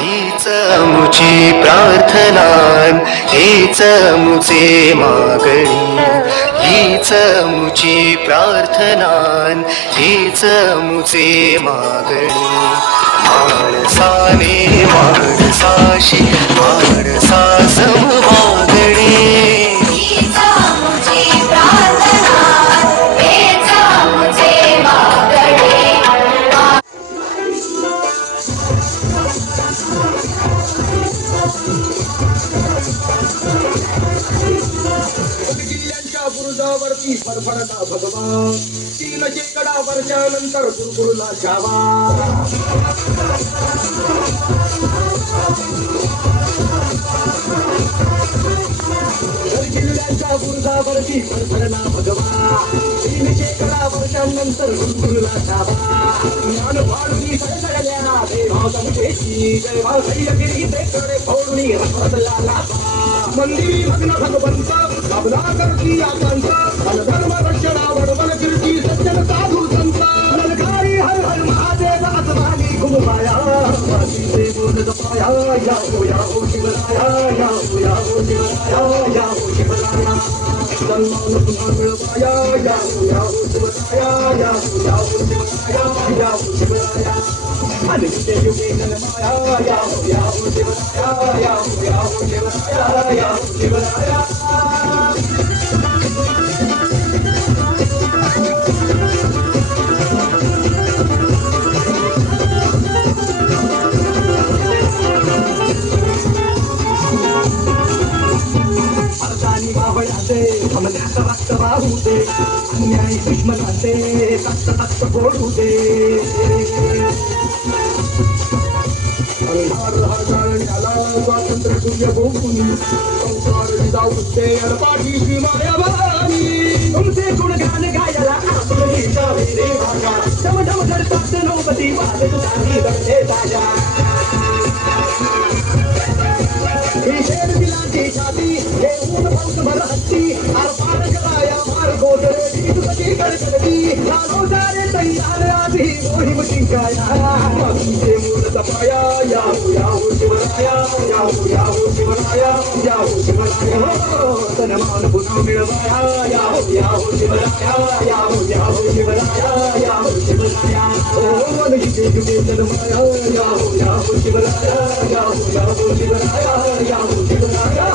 हीच मुची प्रार्थना हीच मुचे मागणी हीच मुची प्रार्थना हीच मुचे मागणी माणसाने माणसाशी माणसा सममागणी बुरुजावरती फडफडता भगवा 3 शेकडा वर्षानंतर गुरुकुलला जावा जिल्ह्याच्या बुरुजावरती फडफडला भगवा 3 शेकडा वर्षानंतर गुरुकुलला जावा ज्ञान वाढवी सगळ्या देवा समजेची जय भाई कडे फोडणी रखतला लाभा मंदिरी भग्न भगवंत भावना करती आकांत धर्म रक्षणावर बल कीर्ती सज्जन साधू संत ललकारी हर हर महादेव आत्मानी घुमाया वासीचे बोलत पाया याहो शिवराया याहो शिवराया याहो शिवराया सन्मान पुन्हा मिळवाया याहो शिवराया याहो शिवराया याहो शिवराया अनित्य युगे जन्माया याहो शिवराया याहो शिवराया याहो शिवराया हमल्याचं रक्त वाहू दे अन्याय दुश्मनाचे तक्त तक्त फोडू दे अंधार हाताळण्याला स्वातंत्र्य सूर्य भोगून संसार जाऊ दे पाठीशी मायावानी तुमचे गुणगान गायला आपली जावे रे भागा डम डम धडतात नौबती वाद तुझी बघते ताजा शेर दिलाची छाती हे ऊन पाऊस भर हत्ती आरपार कराया मार गोदरे जीत कशी कडकडती लालो सारे तैयार आधी मोहीम जिंकाया मातीचे मूल जपाया याहो शिवराया याहो शिवराया याहो शिवराया तनमान पुन्हा मिळवाया याहो शिवराया याहो शिवराया याहो शिवराया ओ मन जिथे जुगे जन्माया याहो शिवराया याहो शिवराया याहो शिवराया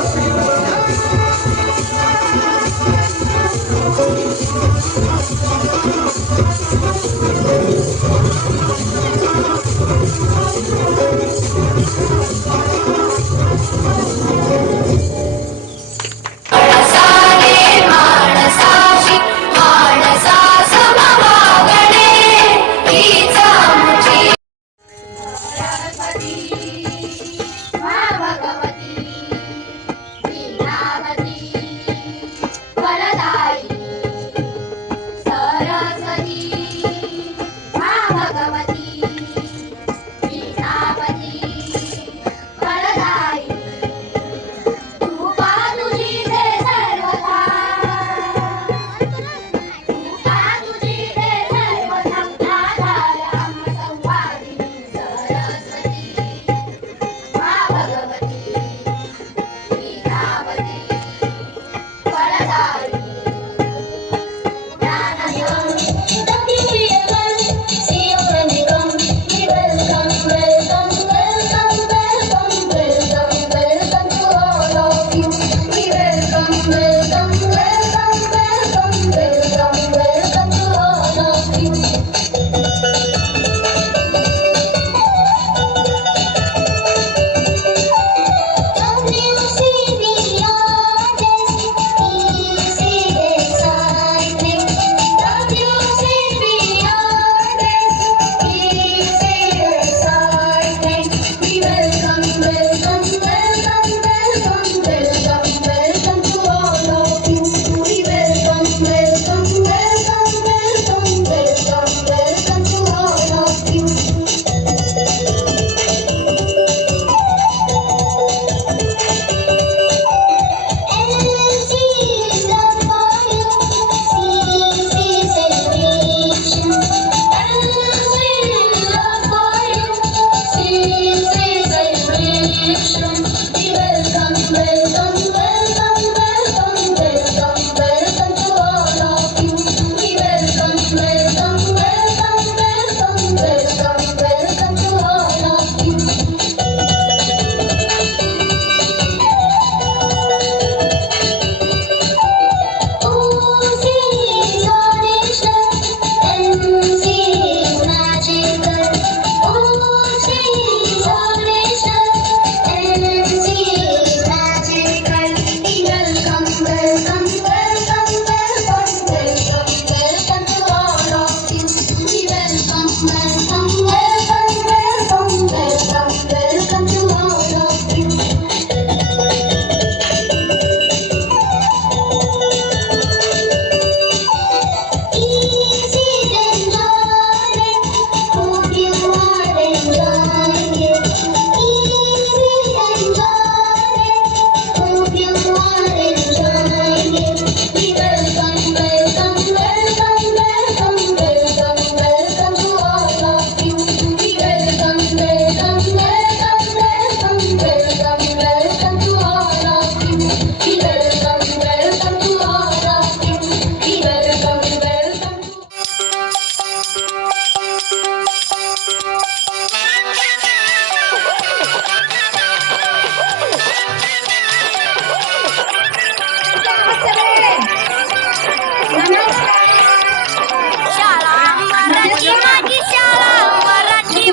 शाळा मराठी माझी शाळा मराठी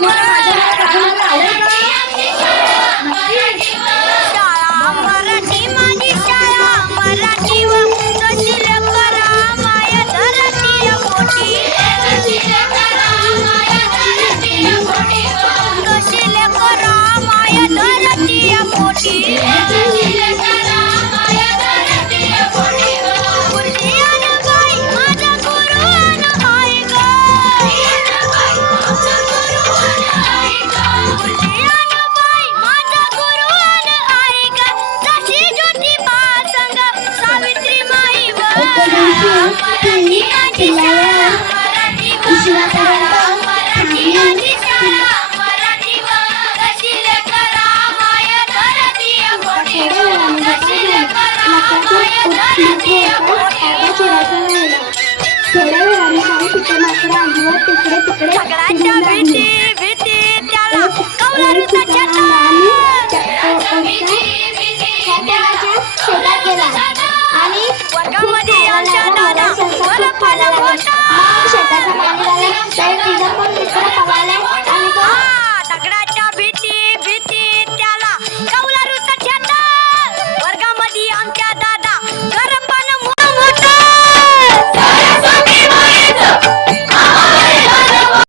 शाळा मराठी माझी शाळा मराठी व तशील करा माय धरती पोटी तशील करा माय धरती पोटी थोड्या वेळाने काही तिकडे मात्र आली व तिकडे तिकडे